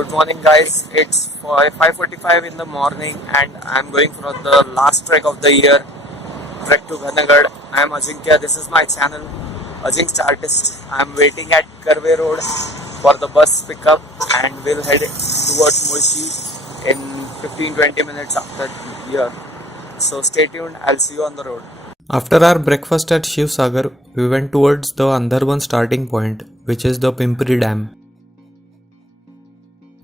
Good morning, guys. It's 5:45 in the morning, and I'm going for the last trek of the year, trek to Ghanagad. I'm Ajinkya. This is my channel, Ajink's Artist. I'm waiting at Karve Road for the bus pickup, and we'll head towards Mulshi in 15-20 minutes after here. So stay tuned. I'll see you on the road. After our breakfast at Shiv Sagar, we went towards the Andarban starting point, which is the Pimpri Dam.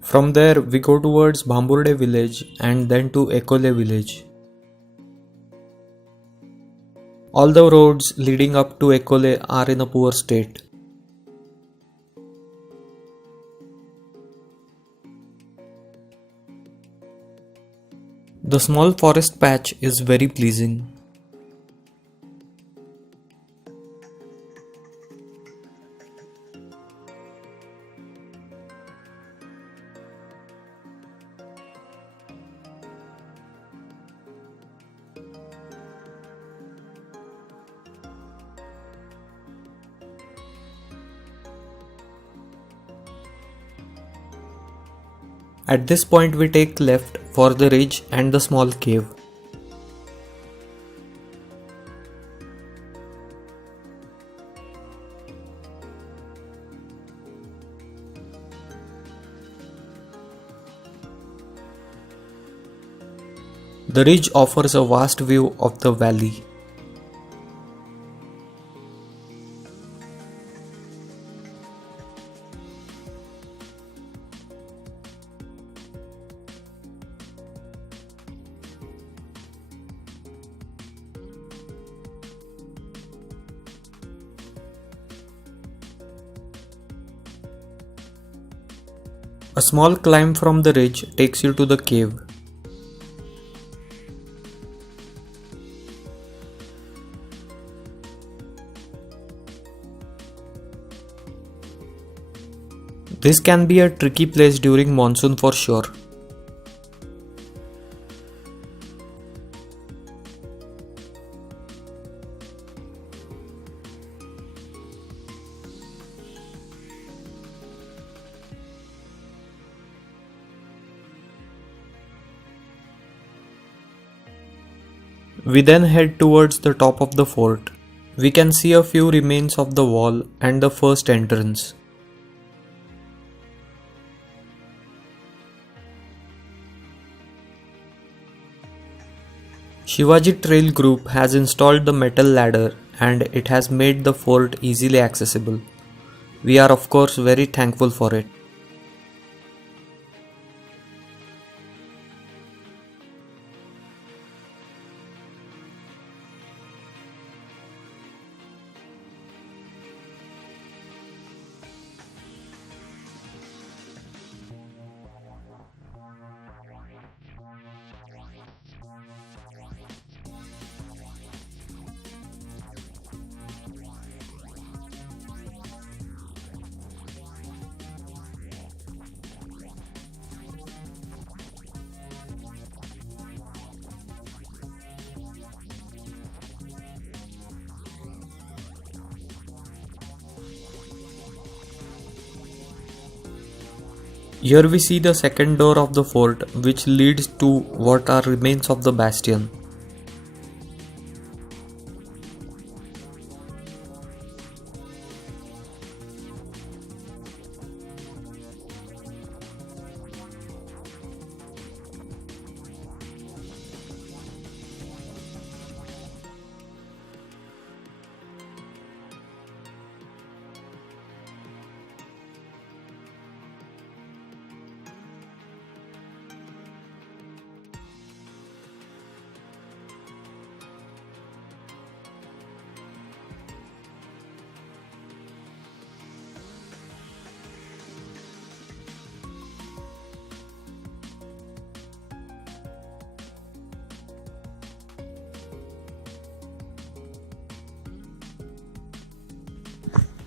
From there, we go towards Bhamburde village and then to Ekole village. All the roads leading up to Ekole are in a poor state. The small forest patch is very pleasing. At this point we take left for the ridge and the small cave. The ridge offers a vast view of the valley. A small climb from the ridge takes you to the cave. This can be a tricky place during monsoon for sure. We then head towards the top of the fort. We can see a few remains of the wall and the first entrance. Shivaji Trail Group has installed the metal ladder and it has made the fort easily accessible. We are of course very thankful for it. Here we see the second door of the fort which leads to what are remains of the bastion.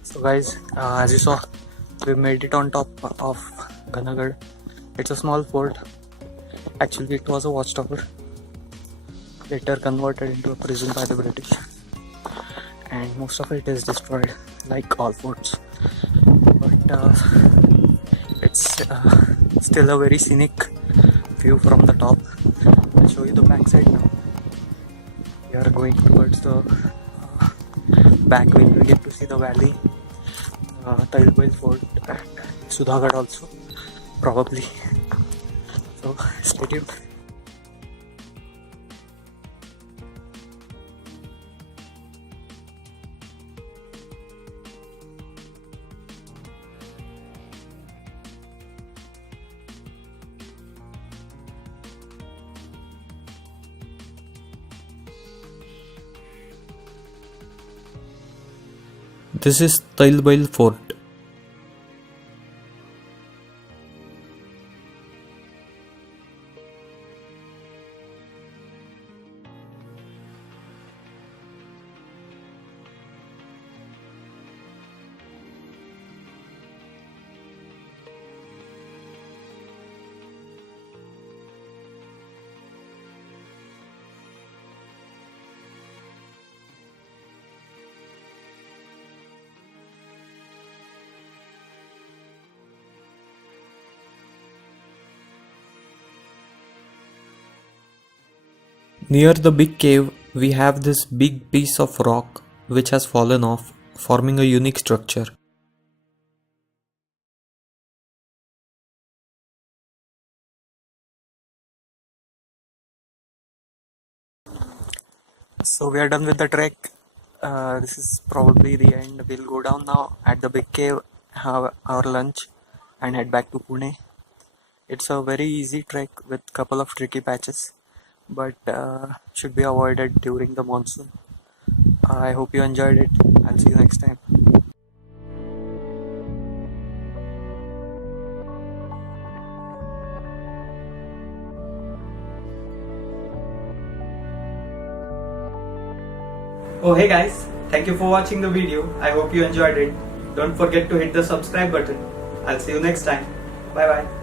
So guys, as you saw, we made it on top of Ghanagad. It's a small fort. Actually, it was a watchtower, later converted into a prison by the British, and most of it is destroyed like all forts. But It's still a very scenic view from the top. I'll show you the backside now. We are going towards the back. We'll get to see the valley, Tailbail Fort, and Sudhagad also, probably. So stay tuned. This is Tailbail Fort. Near the big cave, we have this big piece of rock which has fallen off, forming a unique structure. So we are done with the trek. This is probably the end. We'll go down now at the big cave, have our lunch, and head back to Pune. It's a very easy trek with couple of tricky patches, but should be avoided during the monsoon. I hope you enjoyed it. I'll see you next time. Oh hey guys, thank you for watching the video. I hope you enjoyed it. Don't forget to hit the subscribe button. I'll see you next time. Bye bye.